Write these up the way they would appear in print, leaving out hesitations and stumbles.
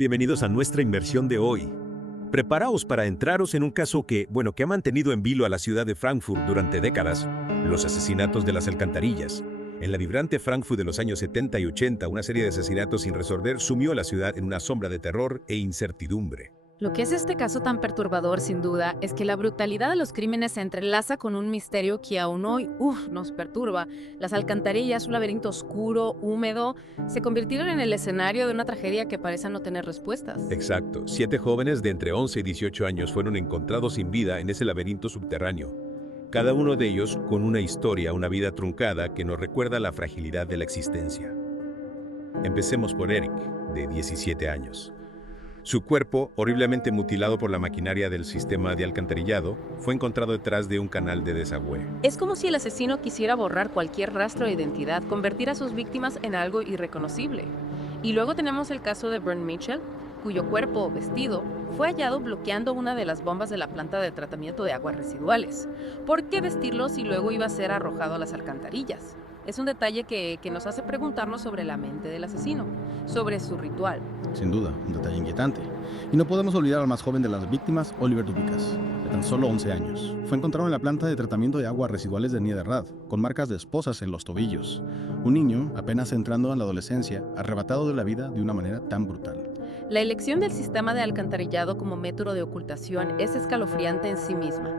Bienvenidos a nuestra inmersión de hoy. Preparaos para entraros en un caso que ha mantenido en vilo a la ciudad de Frankfurt durante décadas, los asesinatos de las alcantarillas. En la vibrante Frankfurt de los años 70 y 80, una serie de asesinatos sin resolver sumió a la ciudad en una sombra de terror e incertidumbre. Lo que es este caso tan perturbador, sin duda, es que la brutalidad de los crímenes se entrelaza con un misterio que aún hoy, nos perturba. Las alcantarillas, un laberinto oscuro, húmedo, se convirtieron en el escenario de una tragedia que parece no tener respuestas. Exacto. 7 jóvenes de entre 11 y 18 años fueron encontrados sin vida en ese laberinto subterráneo. Cada uno de ellos con una historia, una vida truncada que nos recuerda la fragilidad de la existencia. Empecemos por Eric, de 17 años. Su cuerpo, horriblemente mutilado por la maquinaria del sistema de alcantarillado, fue encontrado detrás de un canal de desagüe. Es como si el asesino quisiera borrar cualquier rastro de identidad, convertir a sus víctimas en algo irreconocible. Y luego tenemos el caso de Bernd Mitchell, cuyo cuerpo o vestido fue hallado bloqueando una de las bombas de la planta de tratamiento de aguas residuales. ¿Por qué vestirlo si luego iba a ser arrojado a las alcantarillas? Es un detalle que nos hace preguntarnos sobre la mente del asesino, sobre su ritual. Sin duda, un detalle inquietante. Y no podemos olvidar al más joven de las víctimas, Oliver Dubicas, de tan solo 11 años. Fue encontrado en la planta de tratamiento de aguas residuales de Niederrad, con marcas de esposas en los tobillos. Un niño, apenas entrando en la adolescencia, arrebatado de la vida de una manera tan brutal. La elección del sistema de alcantarillado como método de ocultación es escalofriante en sí misma.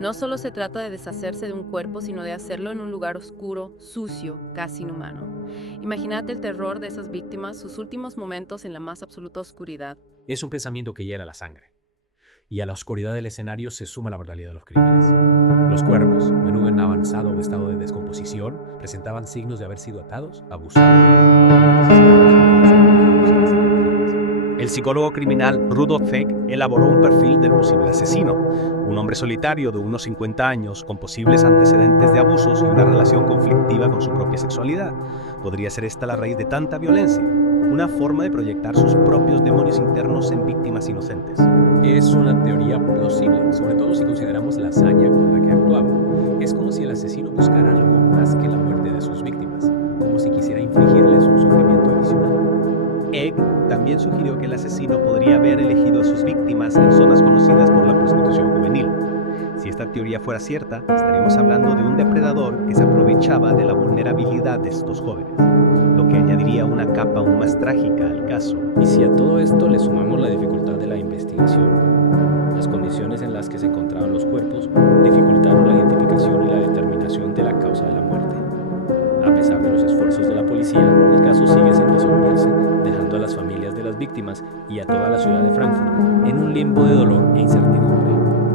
No solo se trata de deshacerse de un cuerpo, sino de hacerlo en un lugar oscuro, sucio, casi inhumano. Imagínate el terror de esas víctimas, sus últimos momentos en la más absoluta oscuridad. Es un pensamiento que hiela la sangre. Y a la oscuridad del escenario se suma la brutalidad de los crímenes. Los cuerpos, a menudo en avanzado estado de descomposición, presentaban signos de haber sido atados, abusados. El psicólogo criminal Rudolf Fegg elaboró un perfil del posible asesino, un hombre solitario de unos 50 años con posibles antecedentes de abusos y una relación conflictiva con su propia sexualidad. ¿Podría ser esta la raíz de tanta violencia? Una forma de proyectar sus propios demonios internos en víctimas inocentes. Es una teoría plausible, sobre todo si consideramos la hazaña con la que actuaba. Es como si el asesino buscara algo más que la muerte de sus víctimas, como si quisiera infligirles un sufrimiento adicional. Egg también sugirió que el asesino podría haber elegido a sus víctimas en zonas conocidas por la prostitución juvenil. Si esta teoría fuera cierta, estaríamos hablando de un depredador que se aprovechaba de la vulnerabilidad de estos jóvenes, lo que añadiría una capa aún más trágica al caso. Y si a todo esto le sumamos la dificultad de la investigación, las condiciones en las que se encontraban los cuerpos dificultaron la identificación y la determinación de la causa de la muerte. A pesar de los esfuerzos de la policía, el caso sigue sin resolverse, dejando a las familias de las víctimas y a toda la ciudad de Frankfurt en un limbo de dolor e incertidumbre.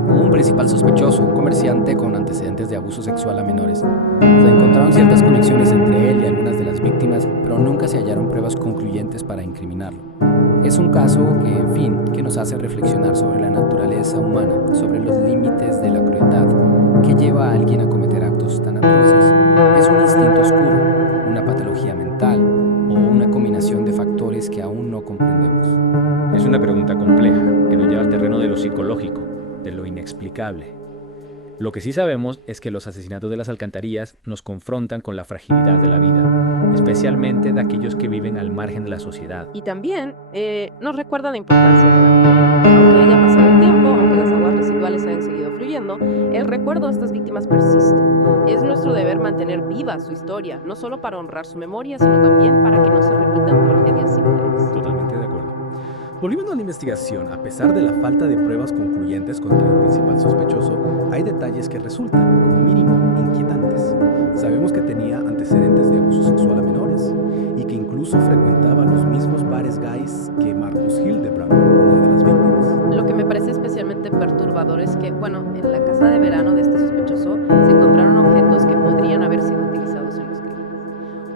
Hubo un principal sospechoso, un comerciante con antecedentes de abuso sexual a menores. Se encontraron ciertas conexiones entre él y algunas de las víctimas, pero nunca se hallaron pruebas concluyentes para incriminarlo. Es un caso que nos hace reflexionar sobre la naturaleza humana, sobre los límites de la crueldad que lleva a alguien a cometer actos tan atroces. ¿Es un instinto oscuro, una patología mental o una combinación de factores que aún no comprendemos? Es una pregunta compleja que nos lleva al terreno de lo psicológico, de lo inexplicable. Lo que sí sabemos es que los asesinatos de las alcantarillas nos confrontan con la fragilidad de la vida, especialmente de aquellos que viven al margen de la sociedad. Y también nos recuerda la importancia de la vida. Aunque haya pasado el tiempo, aunque las aguas residuales hayan seguido fluyendo, el recuerdo de estas víctimas persiste. Es nuestro deber mantener viva su historia, no solo para honrar su memoria, sino también para que no se repitan tragedias similares. Totalmente de acuerdo. Volviendo a la investigación, a pesar de la falta de pruebas concluyentes contra el principal sospechoso, hay detalles que resultan, como mínimo, inquietantes. Sabemos que tenía antecedentes de abuso sexual a menores y que incluso frecuentaba los mismos bares gays que Marcus Hildebrand, una de las víctimas. Lo que me parece especialmente perturbador es que, en la casa de verano de este sospechoso se encontraron objetos que podrían haber sido utilizados en los crímenes.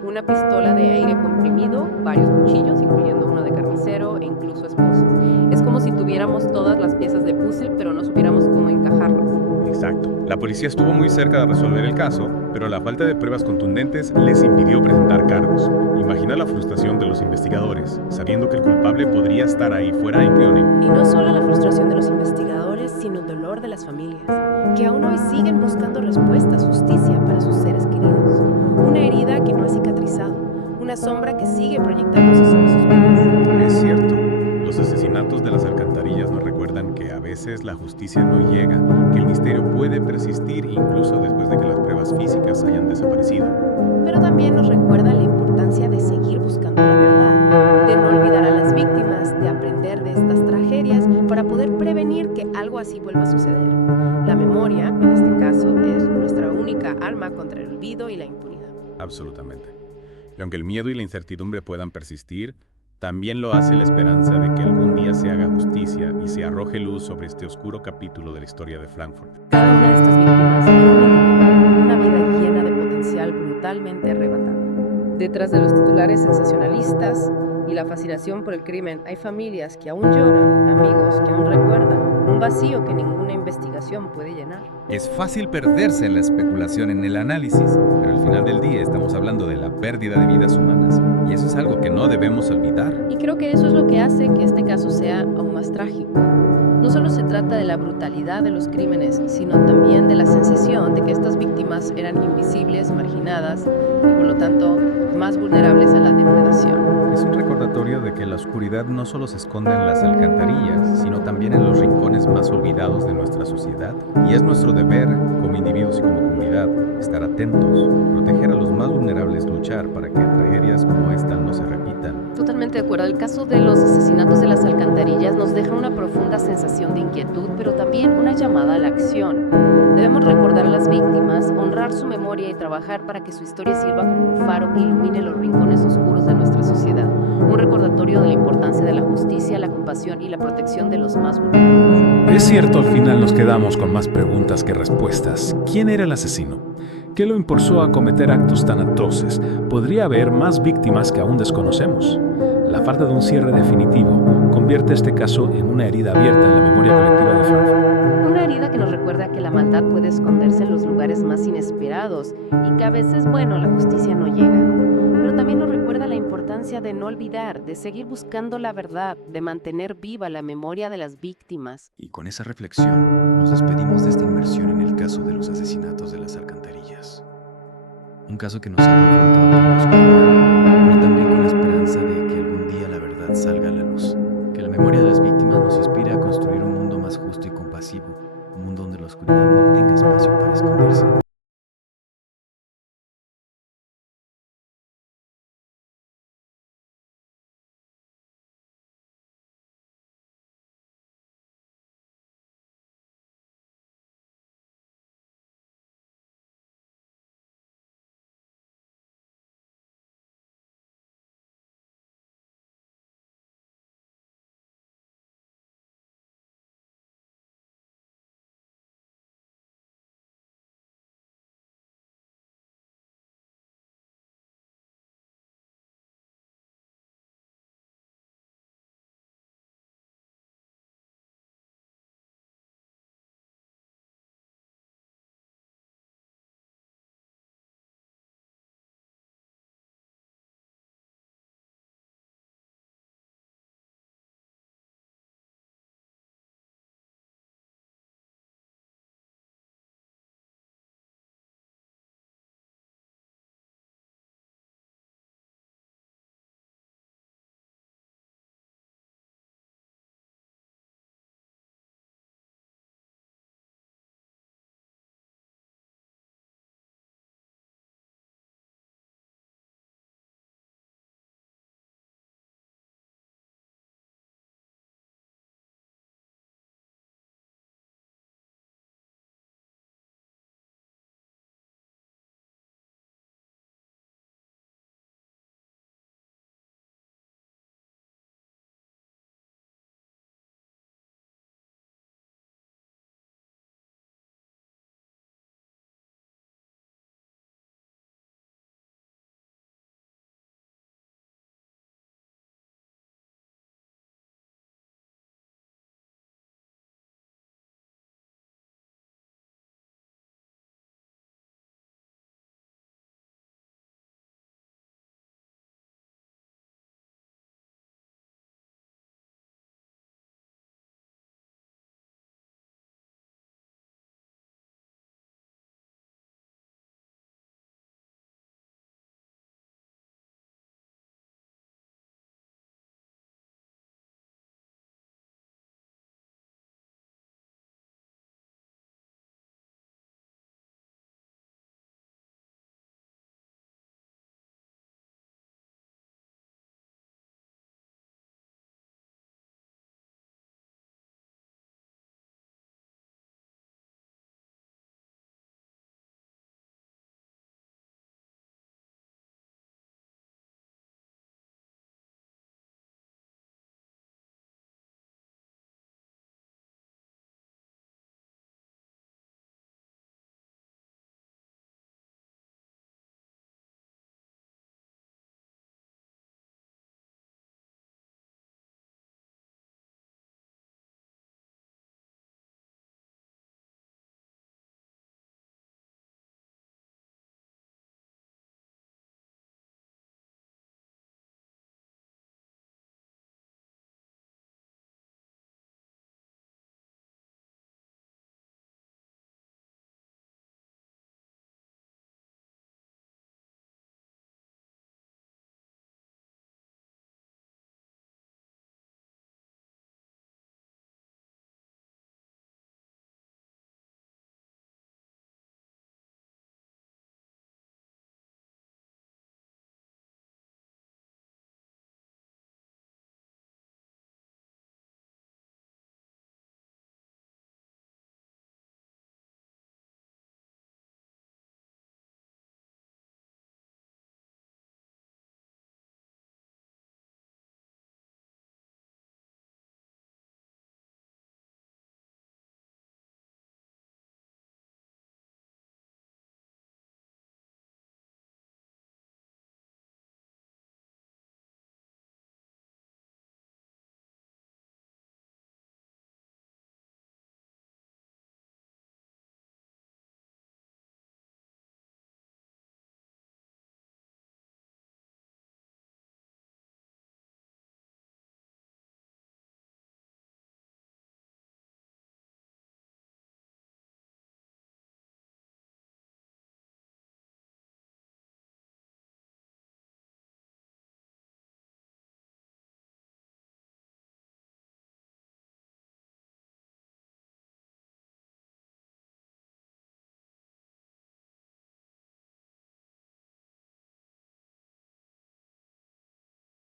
Una pistola de aire comprimido, varios cuchillos, incluyendo uno de carnicero e incluso esposas. Es como si tuviéramos todas las piezas de puzzle, pero no supiéramos cómo encajarlas. Exacto. La policía estuvo muy cerca de resolver el caso, pero la falta de pruebas contundentes les impidió presentar cargos. Imagina la frustración de los investigadores, sabiendo que el culpable podría estar ahí fuera impune. Y no solo la frustración de los investigadores, sino el dolor de las familias, que aún hoy siguen buscando respuestas, justicia para sus seres queridos. Una herida que no ha cicatrizado, una sombra que sigue proyectándose sobre sus vidas. Es cierto. Los veces la justicia no llega, que el misterio puede persistir incluso después de que las pruebas físicas hayan desaparecido. Pero también nos recuerda la importancia de seguir buscando la verdad, de no olvidar a las víctimas, de aprender de estas tragedias para poder prevenir que algo así vuelva a suceder. La memoria, en este caso, es nuestra única arma contra el olvido y la impunidad. Absolutamente. Y aunque el miedo y la incertidumbre puedan persistir, también lo hace la esperanza de que algún día se haga justicia y se arroje luz sobre este oscuro capítulo de la historia de Frankfurt. Cada una de estas víctimas tiene una vida llena de potencial brutalmente arrebatada. Detrás de los titulares sensacionalistas y la fascinación por el crimen, hay familias que aún lloran, amigos que aún recuerdan, un vacío que ninguna investigación puede llenar. Es fácil perderse en la especulación, en el análisis, pero al final del día estamos hablando de la pérdida de vidas humanas, y eso es algo que no debemos olvidar. Y creo que eso es lo que hace que este caso sea aún más trágico. No solo se trata de la brutalidad de los crímenes, sino también de la sensación de que estas víctimas eran invisibles, marginadas y por lo tanto más vulnerables a la depredación. Es un recordatorio de que la oscuridad no solo se esconde en las alcantarillas, sino también en los rincones más olvidados de nuestra sociedad. Y es nuestro deber, como individuos y como comunidad, estar atentos, proteger a los más vulnerables, luchar para que tragedias como esta no se repitan. Totalmente de acuerdo. El caso de los asesinatos de las alcantarillas nos deja una profunda sensación de inquietud, pero también una llamada a la acción. Debemos recordar a las víctimas, honrar su memoria y trabajar para que su historia sirva como un faro que ilumine los rincones oscuros de nuestra sociedad. Un recordatorio de la importancia de la justicia, la compasión y la protección de los más vulnerables. Es cierto, al final nos quedamos con más preguntas que respuestas. ¿Quién era el asesino? ¿Qué lo impulsó a cometer actos tan atroces? ¿Podría haber más víctimas que aún desconocemos? La falta de un cierre definitivo convierte este caso en una herida abierta en la memoria colectiva de Frankfurt. Una herida que nos recuerda que la maldad puede esconderse en los lugares más inesperados y que a veces, la justicia no llega. Pero también nos recuerda la importancia de no olvidar, de seguir buscando la verdad, de mantener viva la memoria de las víctimas. Y con esa reflexión nos despedimos de esta inmersión en el caso de los asesinatos de las alcantarillas. Un caso que nos ha confrontado con la oscuridad, pero también con la esperanza de que algún día la verdad salga a la luz. Que la memoria de las víctimas nos inspire a construir un mundo más justo y compasivo, un mundo donde la oscuridad no tenga espacio para esconderse.